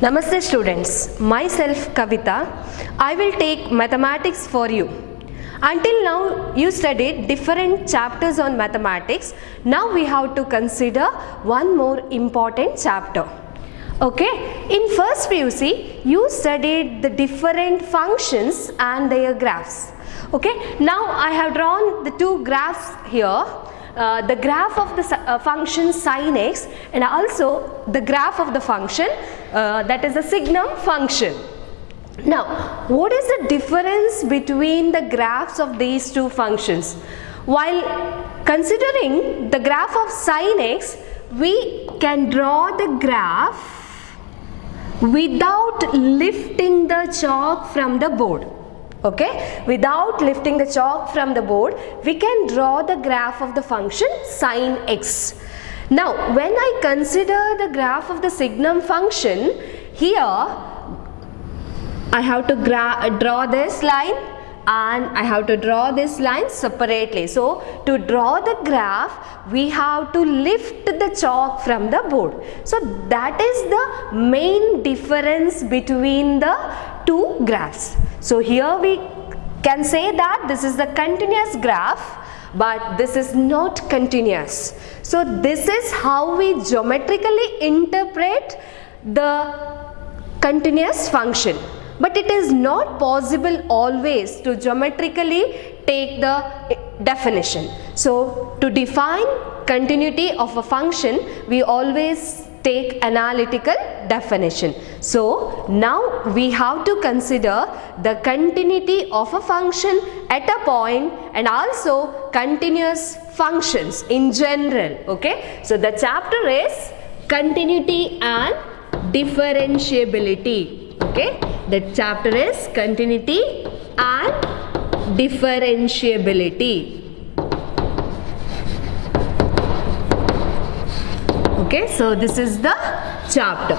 Namaste students, myself Kavita. I will take mathematics for you. Until now you studied different chapters on mathematics. Now we have to consider one more important chapter. Okay, in first PUC you studied the different functions and their graphs. Okay, now I have drawn the two graphs here. The graph of the function sin x and also the graph of the function that is the signum function. Now, what is the difference between the graphs of these two functions? While considering the graph of sin x, we can draw the graph without lifting the chalk from the board. Okay, without lifting the chalk from the board, we can draw the graph of the function sin x. Now, when I consider the graph of the signum function, here I have to draw this line and I have to draw this line separately. So, to draw the graph, we have to lift the chalk from the board. So, that is the main difference between the two graphs. So, here we can say that this is the continuous graph, but this is not continuous. So, this is how we geometrically interpret the continuous function. But it is not possible always to geometrically take the definition. So, to define continuity of a function, we always take analytical definition. So, now we have to consider the continuity of a function at a point and also continuous functions in general. Okay. So, the chapter is continuity and differentiability. Okay. The chapter is continuity and differentiability. Okay, so this is the chapter.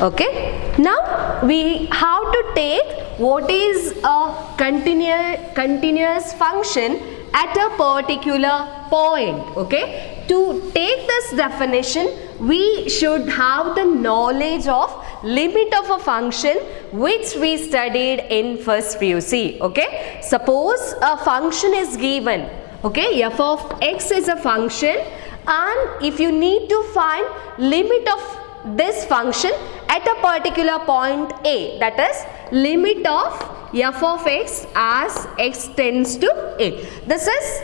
Okay, now we have to take what is a continuous function at a particular point. Okay, to take this definition, we should have the knowledge of limit of a function which we studied in first PUC. Okay, suppose a function is given. Okay, f of x is a function, and if you need to find limit of this function at a particular point a, that is limit of f of x as x tends to a, this is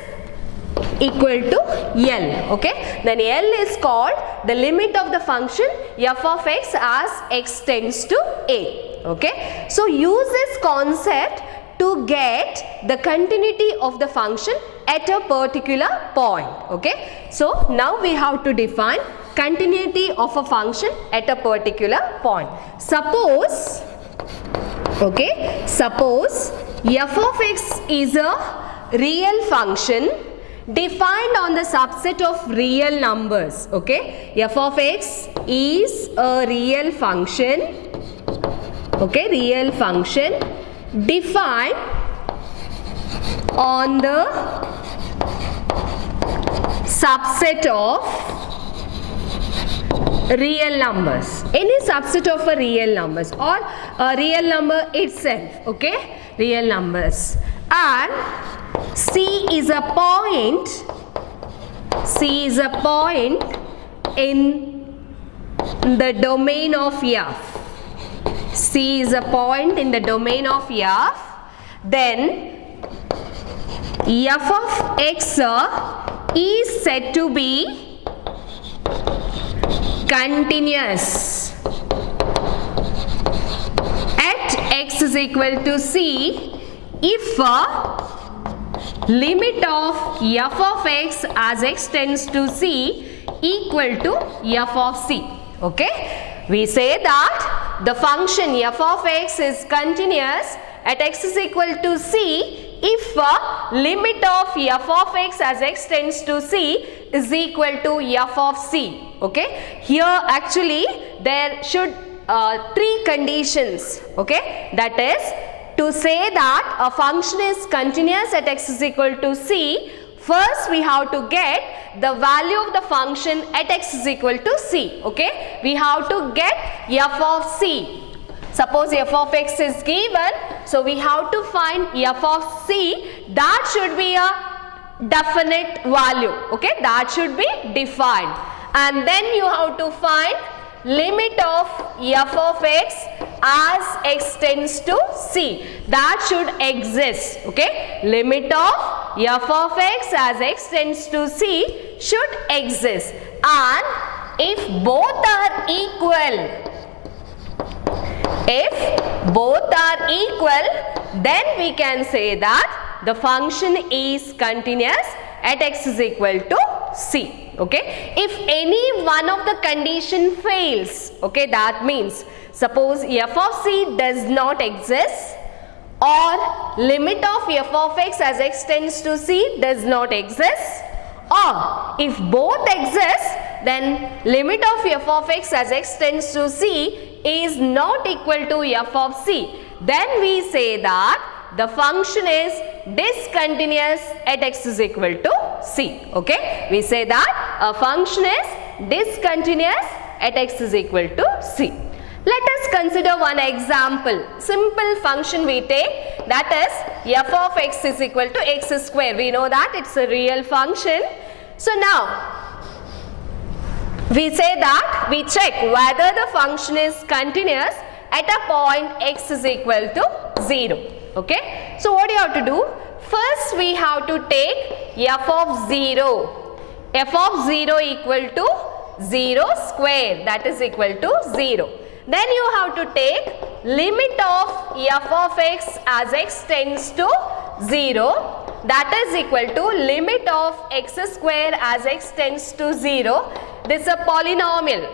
equal to L. Okay, then L is called the limit of the function f of x as x tends to a. Okay, so use this concept to get the continuity of the function at a particular point. Okay, so now we have to define continuity of a function at a particular point. Suppose, okay, suppose f of x is a real function defined on the subset of real numbers. Okay, f of x is a real function. Okay, real function defined on the subset of real numbers, any subset of a real numbers or a real number itself. Okay, real numbers, and C is a point, C is a point in the domain of f. C is a point in the domain of f, then f of x is said to be continuous at x is equal to c if limit of f of x as x tends to c equal to f of c. Okay, we say that the function f of x is continuous at x is equal to c if limit of f of x as x tends to c is equal to f of c. Okay, here actually there should three conditions. Okay, that is to say that a function is continuous at x is equal to c. First we have to get the value of the function at x is equal to c. Okay, we have to get f of c. Suppose f of x is given, so we have to find f of c. That should be a definite value. Okay, that should be defined, and then you have to find limit of f of x as x tends to c. That should exist. Okay, limit of f of x as x tends to c should exist, and if both are equal, then we can say that the function is continuous at x is equal to c. Okay, if any one of the condition fails, okay, that means suppose f of c does not exist, or limit of f of x as x tends to c does not exist, or if both exist, then limit of f of x as x tends to c is not equal to f of c, then we say that the function is discontinuous at x is equal to c. Okay, we say that a function is discontinuous at x is equal to c. Let us consider one example. Simple function we take, that is f of x is equal to x square. We know that it's a real function. So now we say that we check whether the function is continuous at a point x is equal to 0. Okay, so what do you have to do? First we have to take f of 0. F of 0 equal to 0 square, that is equal to 0. Then you have to take limit of f of x as x tends to 0, that is equal to limit of x square as x tends to 0. This is a polynomial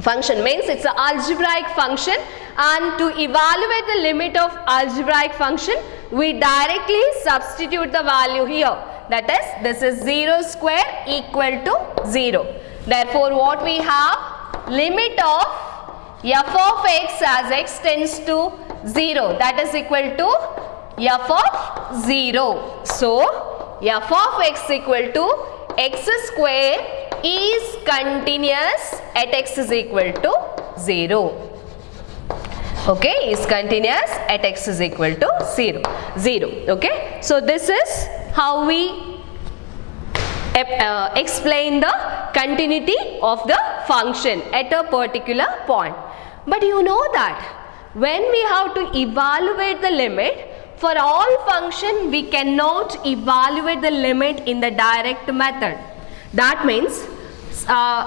function, means it's an algebraic function, and to evaluate the limit of algebraic function we directly substitute the value here, that is this is 0 square equal to 0. Therefore what we have, limit of f of x as x tends to 0, that is equal to f of 0. So f of x equal to x square is continuous at x is equal to 0. Okay, is continuous at x is equal to 0. Okay, so this is how we explain the continuity of the function at a particular point. But you know that when we have to evaluate the limit, for all function we cannot evaluate the limit in the direct method. That means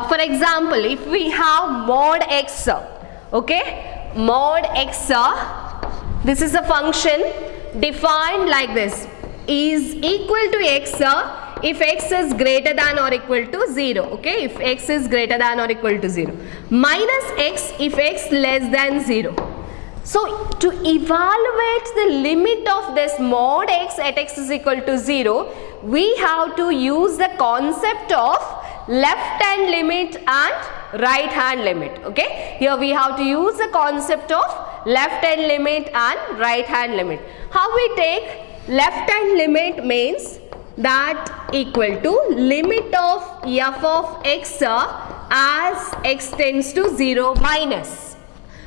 for example, if we have mod x, okay, mod x, this is a function defined like this, is equal to x if x is greater than or equal to 0. Okay, if x is greater than or equal to 0, minus x if x less than 0. So to evaluate the limit of this mod x at x is equal to 0, we have to use the concept of left hand limit and right hand limit. Okay, here we have to use the concept of left hand limit and right hand limit. How we take left hand limit means that equal to limit of f of x as x tends to 0 minus.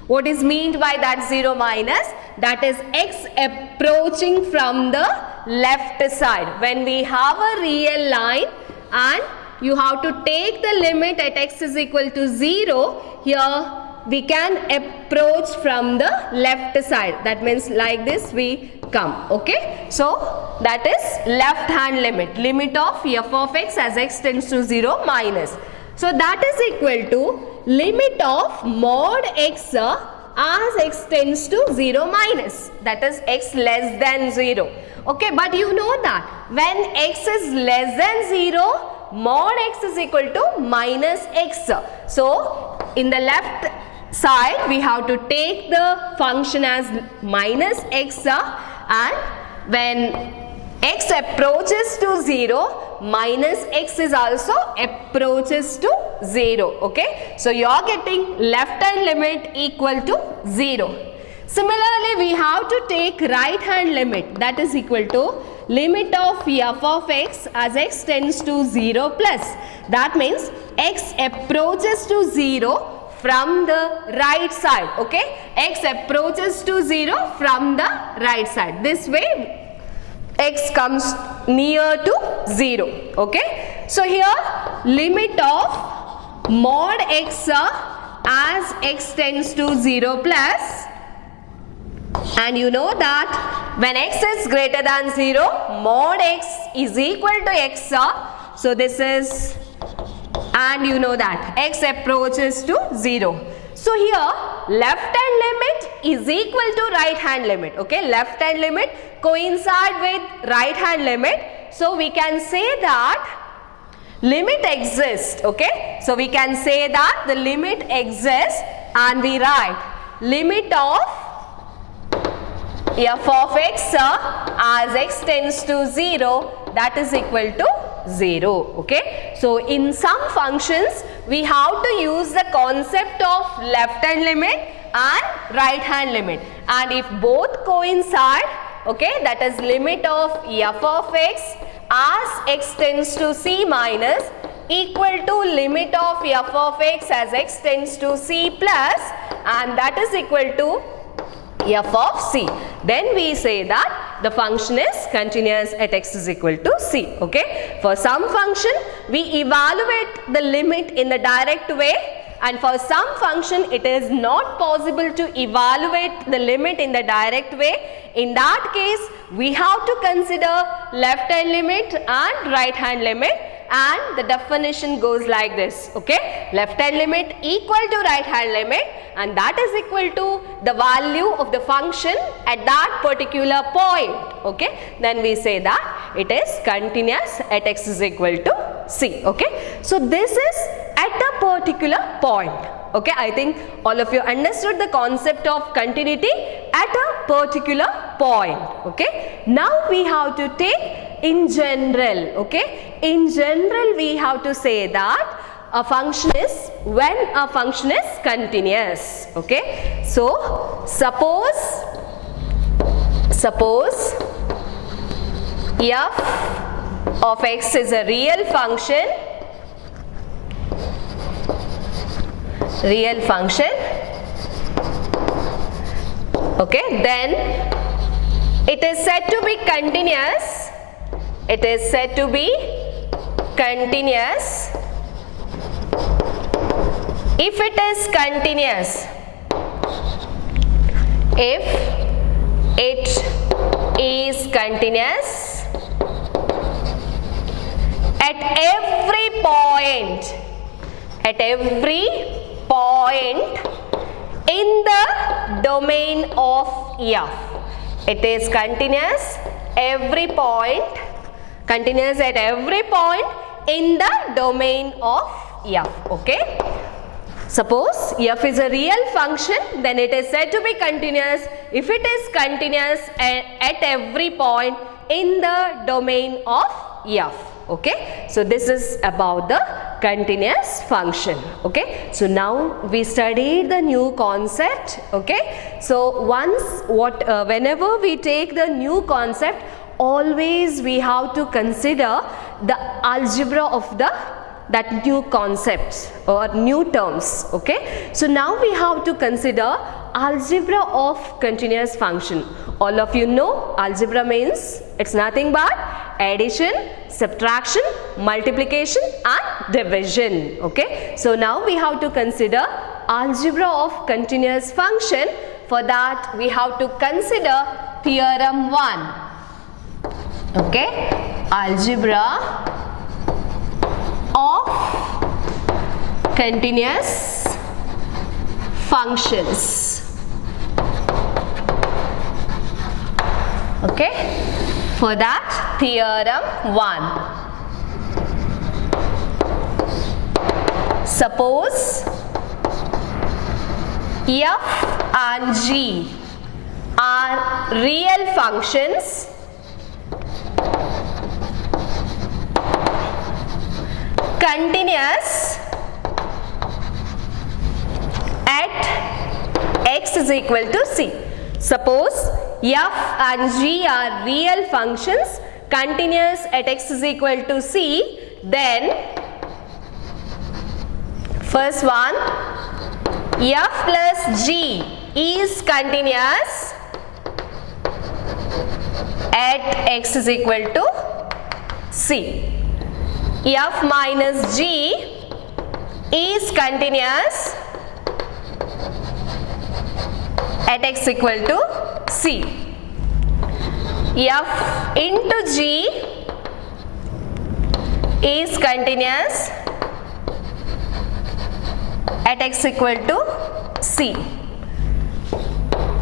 What is meant by that 0 minus? That is x approaching from the left side. When we have a real line and you have to take the limit at x is equal to 0, here we can approach from the left side. That means like this we come. Okay, so that is left hand limit, limit of f of x as x tends to 0 minus. So that is equal to limit of mod x as x tends to 0 minus, that is x less than 0. Okay, but you know that when x is less than 0, mod x is equal to minus x. So in the left side we have to take the function as minus x, and when x approaches to 0, minus x is also approaches to 0. Okay, so you are getting left hand limit equal to 0. Similarly, we have to take right hand limit, that is equal to limit of f of x as x tends to 0 plus. That means x approaches to 0 from the right side. Okay, x approaches to 0 from the right side. This way x comes near to 0. Okay, so here limit of mod x as x tends to 0 plus, and you know that when x is greater than 0, mod x is equal to x. So this is, and you know that x approaches to 0. So here left hand limit is equal to right hand limit. Okay, left hand limit coincide with right hand limit. So we can say that limit exists. Okay, so we can say that the limit exists, and we write limit of f of x as x tends to 0, that is equal to 0. Okay, so in some functions we have to use the concept of left hand limit and right hand limit, and if both coincide, okay, that is limit of f of x as x tends to c minus equal to limit of f of x as x tends to c plus, and that is equal to f of c. Then we say that the function is continuous at x is equal to c. Okay, for some function we evaluate the limit in the direct way, and for some function it is not possible to evaluate the limit in the direct way. In that case we have to consider left hand limit and right hand limit, and the definition goes like this. Okay, left hand limit equal to right hand limit, and that is equal to the value of the function at that particular point. Okay, then we say that it is continuous at x is equal to c. Okay, so this is at a particular point. Okay, I think all of you understood the concept of continuity at a particular point. Okay, now we have to take in general. Okay, in general we have to say that a function is when a function is continuous. Okay, so suppose f of x is a real function, okay, then it is said to be continuous. It is said to be continuous if it is continuous, if it is continuous at every point, in the domain of f. It is continuous every point, continuous at every point in the domain of f. Okay, suppose f is a real function, then it is said to be continuous if it is continuous at every point in the domain of f. Okay, so this is about the continuous function. Okay, so now we studied the new concept. Okay, so whenever we take the new concept, always we have to consider the algebra of that new concepts or new terms. Okay, so now we have to consider algebra of continuous function. All of you know algebra means it's nothing but addition, subtraction, multiplication and division. Okay, so now we have to consider algebra of continuous function. For that we have to consider theorem 1. Okay, algebra of continuous functions. Okay, for that theorem 1. Suppose f and g are real functions continuous at x is equal to c. Suppose f and g are real functions continuous at x is equal to c, then first one, f plus g is continuous at x is equal to c. F minus g is continuous at x equal to c. F into g is continuous at x equal to c.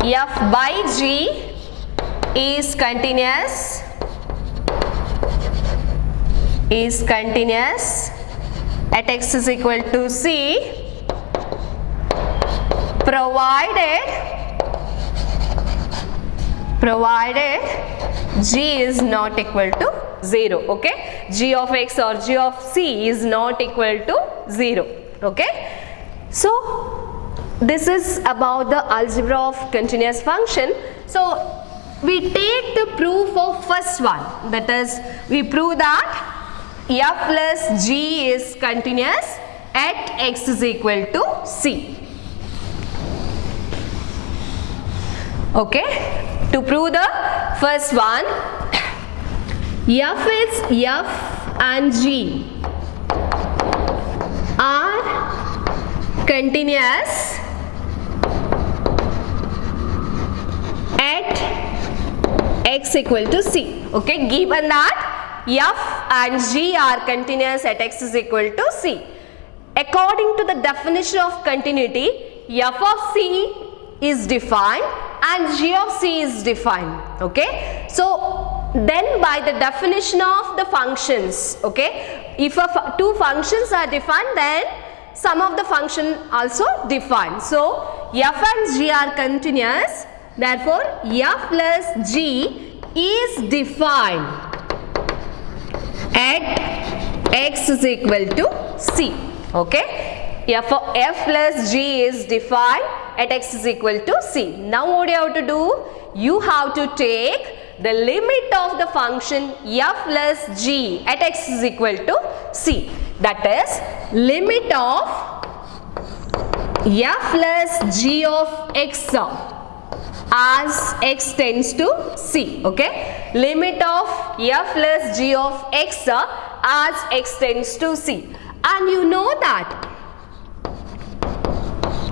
F by g is continuous at x is equal to c, provided g is not equal to 0. Okay, g of x or g of c is not equal to 0. Okay, so this is about the algebra of continuous function. So we take the proof of first one, that is, we prove that f plus g is continuous at x is equal to c. Okay, to prove the first one, f and g are continuous at x equal to c. Okay, given that f and g are continuous at x is equal to c. According to the definition of continuity, f of c is defined and g of c is defined. Okay, so then by the definition of the functions, okay, if two functions are defined, then sum of the function also defined. So f and g are continuous, therefore f plus g is defined at x is equal to c. Okay, f plus g is defined at x is equal to c. Now what you have to do? You have to take the limit of the function f plus g at x is equal to c. That is, limit of f plus g of x as x tends to c. Okay, limit of f plus g of x as x tends to c. And you know that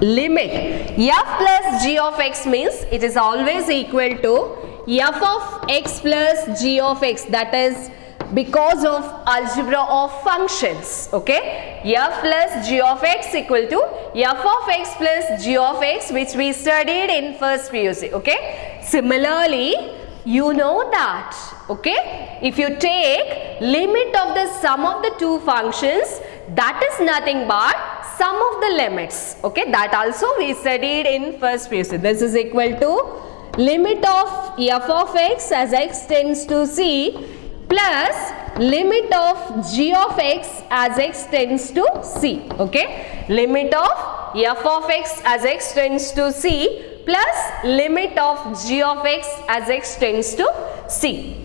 limit f plus g of x means it is always equal to f of x plus g of x, that is because of algebra of functions. Okay, f plus g of x equal to f of x plus g of x, which we studied in first PUC. Okay, similarly you know that, okay, if you take limit of the sum of the two functions, that is nothing but sum of the limits. Okay, that also we studied in first PUC. This is equal to limit of f of x as x tends to c plus limit of g of x as x tends to c. Okay, limit of f of x as x tends to c plus limit of g of x as x tends to c.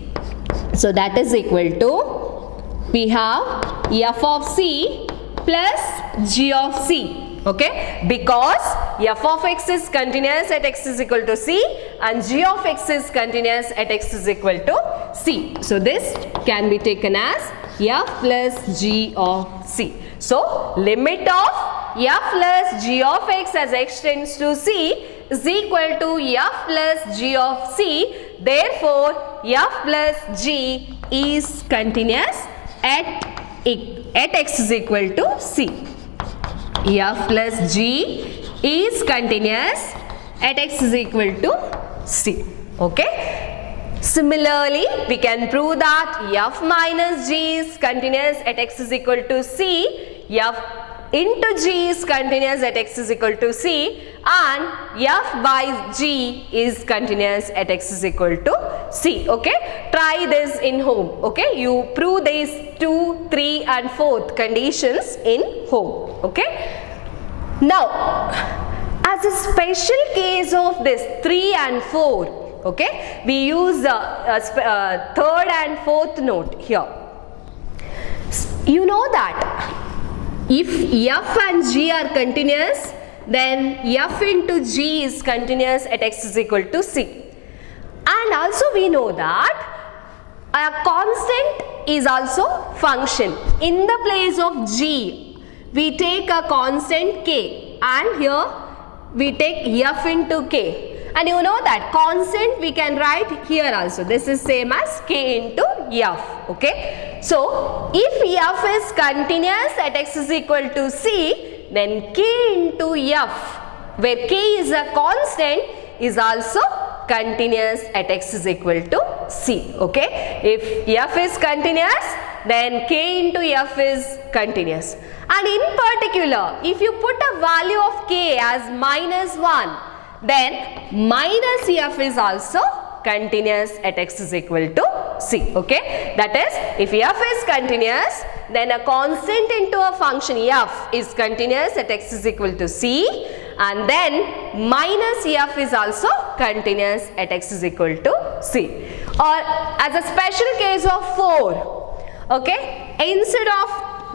So that is equal to, we have f of c plus g of c. Okay, because f of x is continuous at x is equal to c and g of x is continuous at x is equal to c. So this can be taken as f plus g of c. So limit of f plus g of x as x tends to c is equal to f plus g of c. Therefore f plus g is continuous at x is equal to c. f plus g is continuous at x is equal to c. Okay, similarly we can prove that f minus g is continuous at x is equal to c, f into g is continuous at x is equal to c, and f by g is continuous at x is equal to c. Okay, try this in home. Okay, you prove these 2, 3 and 4th conditions in home. Okay, now as a special case of this 3 and 4, Okay, we use third and fourth note here. You know that if f and g are continuous, then f into g is continuous at x is equal to c. And also we know that a constant is also function. In the place of g, we take a constant k, and here we take f into k. And you know that constant we can write here also. This is same as k into f. Okay. So if f is continuous at x is equal to c, then k into f, where k is a constant, is also continuous at x is equal to c. Okay. If f is continuous, then k into f is continuous. And in particular, if you put a value of k as -1, then minus f is also continuous at x is equal to c. Okay. That is, if f is continuous, then a constant into a function f is continuous at x is equal to c, and then minus f is also continuous at x is equal to c. Or as a special case of 4, okay, instead of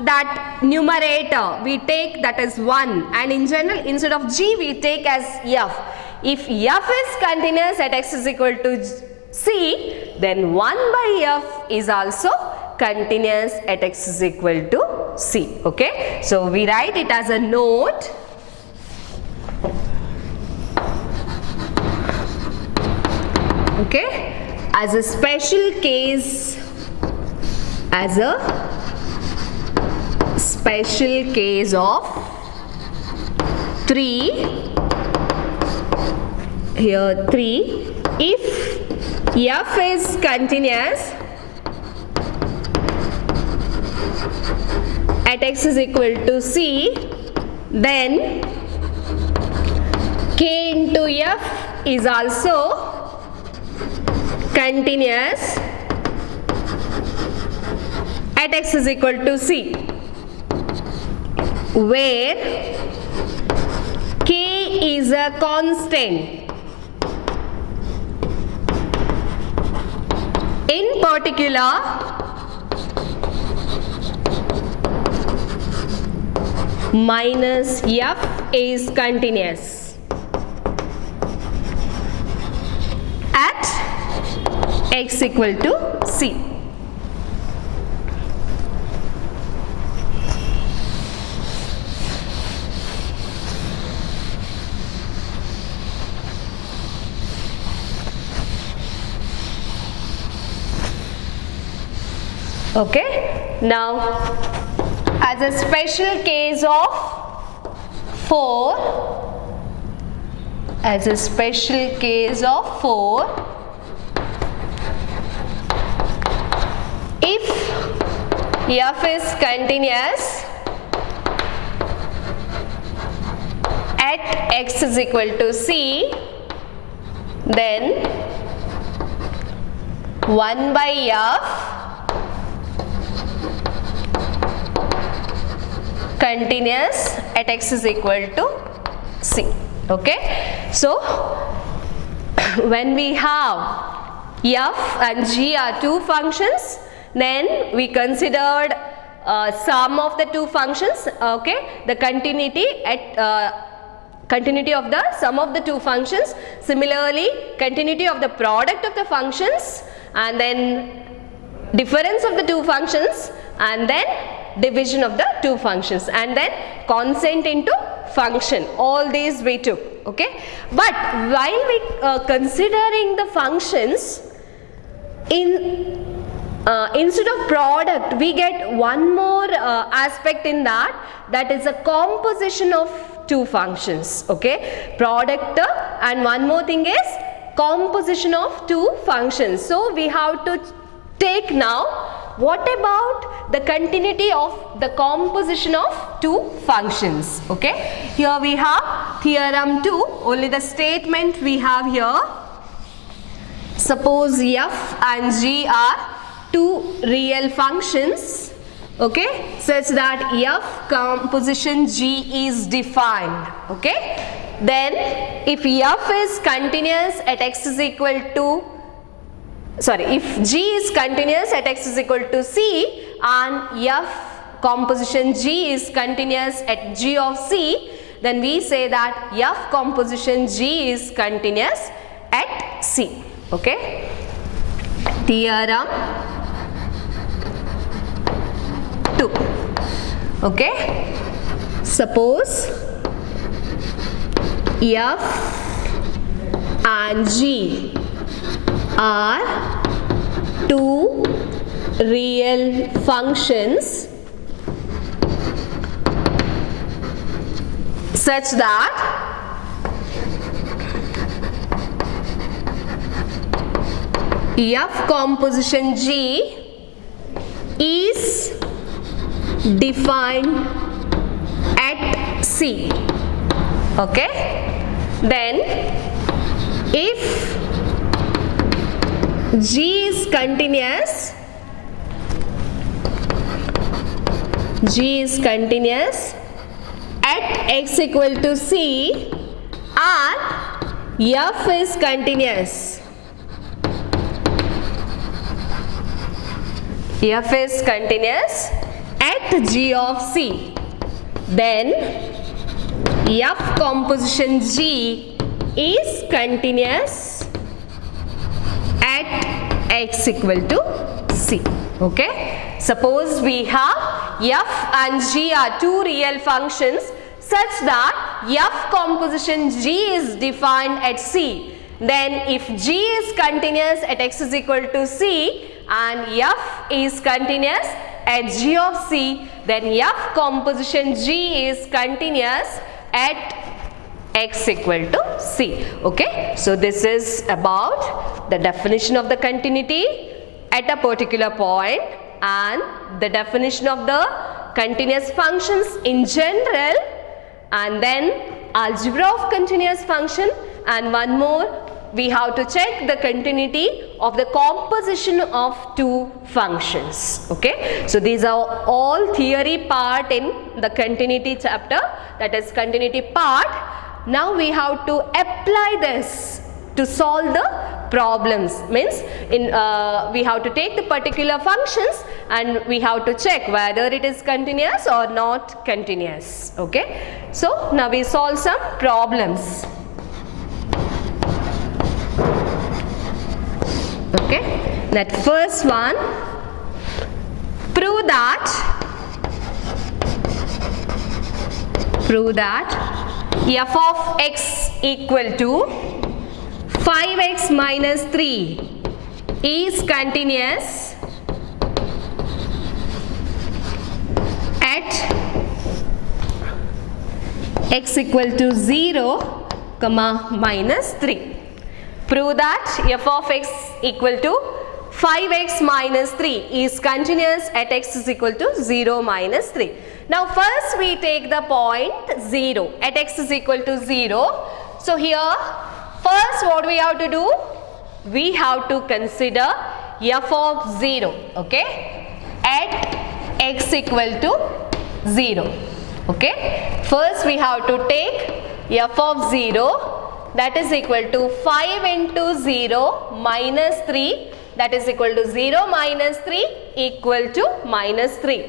that numerator we take that as 1, and in general instead of g we take as f. If f is continuous at x is equal to c, then 1 by f is also continuous at x is equal to c. Okay. So we write it as a note. Okay, as a special case, as a special case of 3, here 3, if f is continuous at x is equal to c, then k into f is also continuous at x is equal to c, where k is a constant. In particular, minus f is continuous at x equal to c. Okay. Now, as a special case of 4, as a special case of 4, if f is continuous at x is equal to c, then 1 by f continuous at x is equal to c. Okay. So when we have f and g are two functions, then we considered sum of the two functions. Okay, the continuity at continuity of the sum of the two functions. Similarly, continuity of the product of the functions, and then difference of the two functions, and then division of the two functions, and then constant into function. All these we took. Okay, but while we considering the functions, instead of product we get one more aspect in that, that is a composition of two functions. Okay, product and one more thing is composition of two functions. So we have to take now, what about the continuity of the composition of two functions? Okay, here we have theorem 2, only the statement we have here. Suppose f and g are two real functions, okay, such that f composition g is defined. Okay, Then if f is continuous at x is equal to, if g is continuous at x is equal to c and f composition g is continuous at g of c, then we say that f composition g is continuous at c. Okay. Theorem 2. Okay. Suppose f and g are two real functions such that f composition g is defined at c. Okay. Then if g is continuous at x equal to c and f is continuous at g of c, then f composition g is continuous at x equal to c. Okay. Suppose we have f and g are two real functions such that f composition g is defined at c. Then if g is continuous at x is equal to c and f is continuous at g of c, then f composition g is continuous at x equal to c. Okay. So this is about the definition of the continuity at a particular point and the definition of the continuous functions in general, and then algebra of continuous function, and one more, we have to check the continuity of the composition of two functions. Okay. So these are all theory part in the continuity chapter, that is continuity part. Now we have to apply this to solve the problems. Means we have to take the particular functions and we have to check whether it is continuous or not continuous. Okay. So now we solve some problems. Okay. That first one, prove that f of x equal to 5x minus 3 is continuous at x equal to 0, minus 3. Prove that f of x equal to 5x minus 3 is continuous at x is equal to 0 minus 3. Now first we take the point 0 at x is equal to 0. So here first what we have to do? We have to consider f of 0, okay, at x equal to 0. Okay. First we have to take f of 0, that is equal to 5 into 0 minus 3, that is equal to 0 minus 3 equal to minus 3.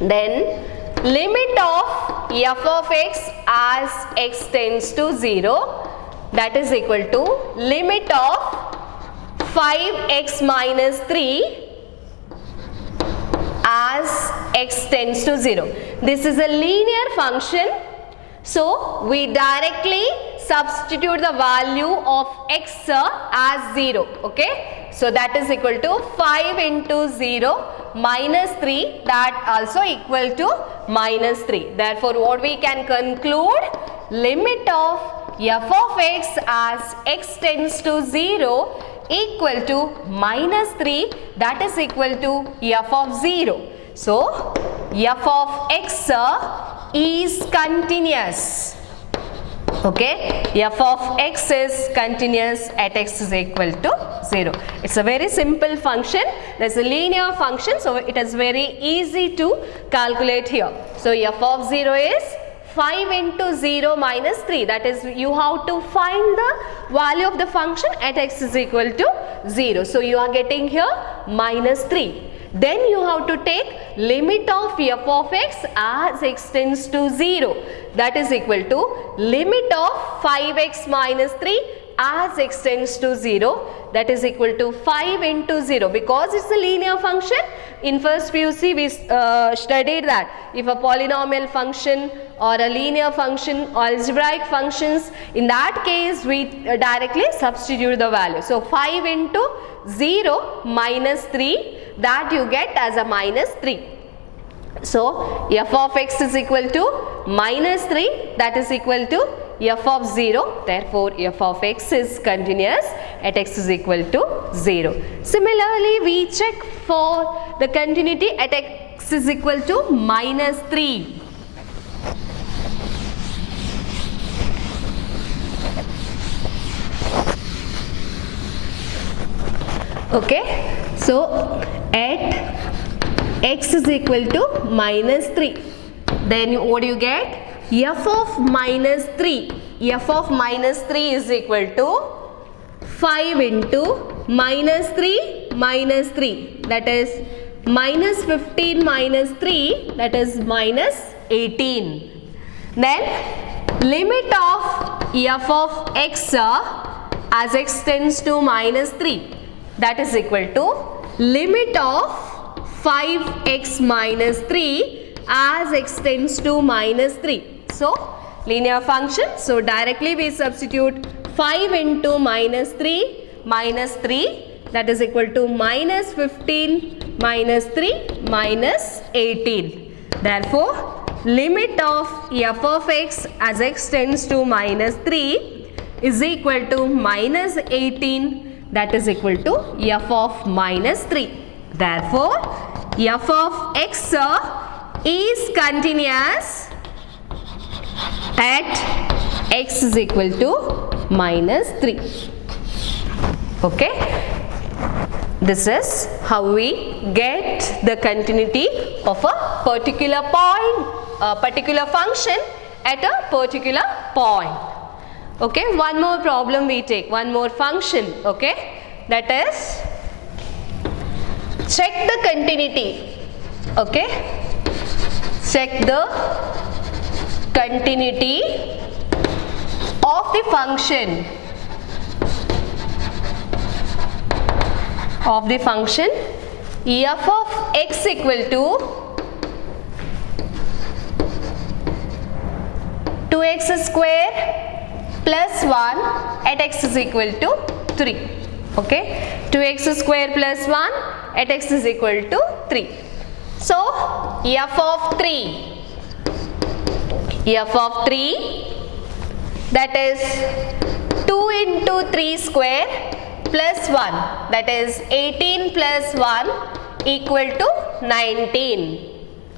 Then limit of f of x as x tends to 0, that is equal to limit of 5x minus 3 as x tends to 0. This is a linear function, so we directly substitute the value of x as 0. Okay. So that is equal to 5 into 0 minus 3, that also equal to minus 3. Therefore what we can conclude? Limit of f of x as x tends to 0 equal to minus 3, that is equal to f of 0. So f of x is continuous. Okay, f of x is continuous at x is equal to 0. It's a very simple function. There's a linear function, so it is very easy to calculate here. So f of 0 is 5 into 0 minus 3. That is, you have to find the value of the function at x is equal to 0. So you are getting here minus 3. Then you have to take limit of f of x as x tends to 0. That is equal to limit of 5x minus 3 as x tends to 0. That is equal to 5 into 0. Because it's a linear function, in first PUC we studied that if a polynomial function or a linear function or algebraic functions, in that case we directly substitute the value. So 5 into 0 minus 3, that you get as a minus 3. So f of x is equal to minus 3, that is equal to f of 0. Therefore f of x is continuous at x is equal to 0. Similarly, we check for the continuity at x is equal to minus 3. Okay, so at x is equal to minus 3, then what do you get? F of minus 3, f of minus 3 is equal to 5 into minus 3 minus 3, that is minus 15 minus 3, that is minus 18. Then limit of f of x as x tends to minus 3, that is equal to limit of 5x minus 3 as x tends to minus 3. So linear function, so directly we substitute 5 into minus 3, that is equal to minus 15 minus 3 minus 18. Therefore limit of f of x as x tends to minus 3 is equal to minus 18, that is equal to f of minus 3. Therefore f of x is continuous at x is equal to minus 3. Okay, this is how we get the continuity of a particular point, a particular function at a particular point. Okay, one more problem we take, one more function, okay, that is check the continuity, okay, check the continuity of the function f of x equal to 2x square plus 1 at x is equal to 3. Okay, 2x square plus 1 at x is equal to 3. So f of 3, that is 2 into 3 square plus 1, that is 18 plus 1 equal to 19.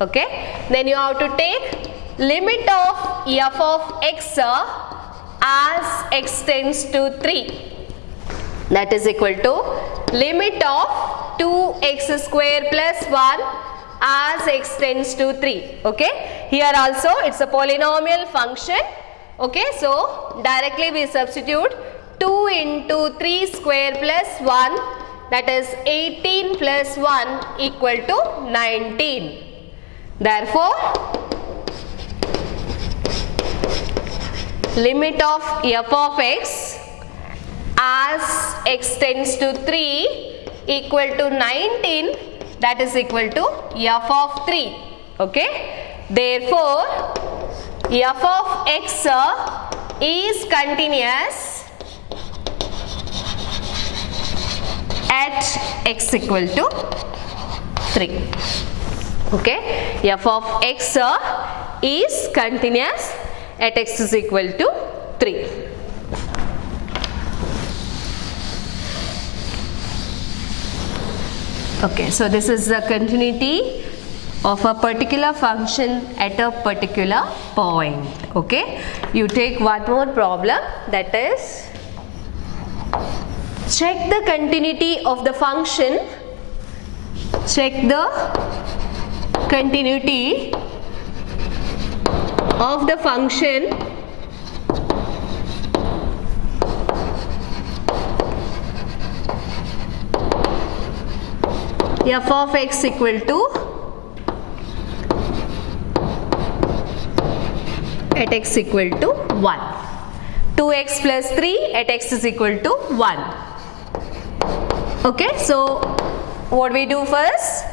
Okay, then you have to take limit of f of x as x tends to 3, that is equal to limit of 2x square plus 1 as x tends to 3. Okay, here also it's a polynomial function. Okay, so directly we substitute 2 into 3 square plus 1, that is 18 plus 1 equal to 19. Therefore limit of f of x as x tends to 3 equal to 19, that is equal to f of 3. Okay, therefore f of x is continuous at x equal to 3. Okay, f of x is continuous at x is equal to 3. Okay, so this is the continuity of a particular function at a particular point. Okay, you take one more problem, that is check the continuity of the function, check the continuity of the function f of x equal to at x equal to 1. 2x plus 3 at x is equal to 1. Okay, so what we do first?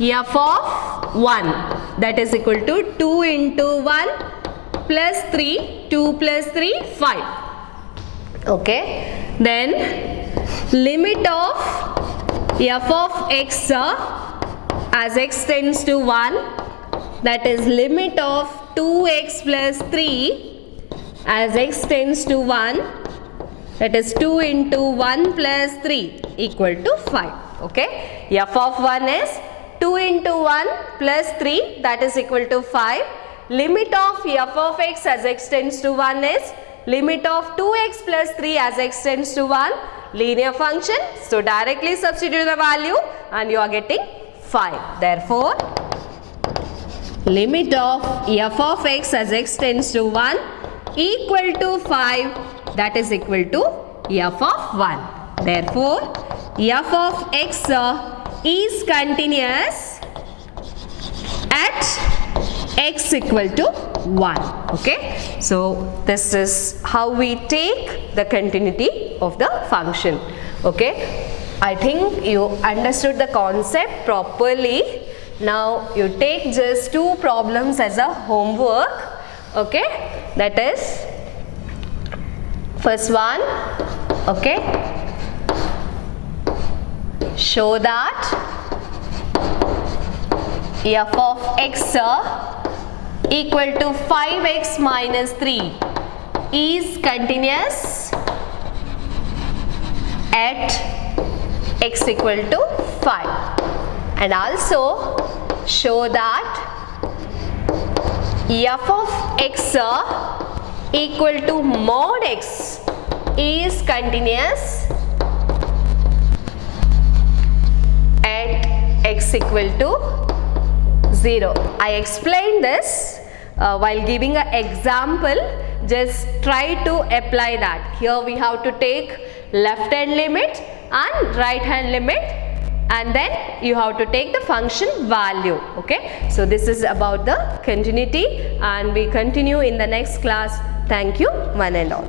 F of 1, that is equal to 2 into 1 plus 3, 2 plus 3, 5. Okay, then limit of f of x as x tends to 1, that is limit of 2x plus 3 as x tends to 1, that is 2 into 1 plus 3 equal to 5. Okay, f of 1 is 2 into 1 plus 3, that is equal to 5. Limit of f of x as x tends to 1 is limit of 2x plus 3 as x tends to 1, linear function. So directly substitute the value and you are getting 5. Therefore, limit of f of x as x tends to 1 equal to 5, that is equal to f of 1. Therefore, f of x is continuous at x equal to 1. Okay, so this is how we take the continuity of the function. Okay, I think you understood the concept properly. Now you take just 2 problems as a homework. Okay, that is first one. Okay, show that f of x equal to 5x minus 3 is continuous at x equal to 5, and also show that f of x equal to mod x is continuous at x equal to 0. I explained this while giving an example. Just try to apply that. Here we have to take left hand limit and right hand limit, and then you have to take the function value. Okay, so this is about the continuity, and we continue in the next class. Thank you, one and all.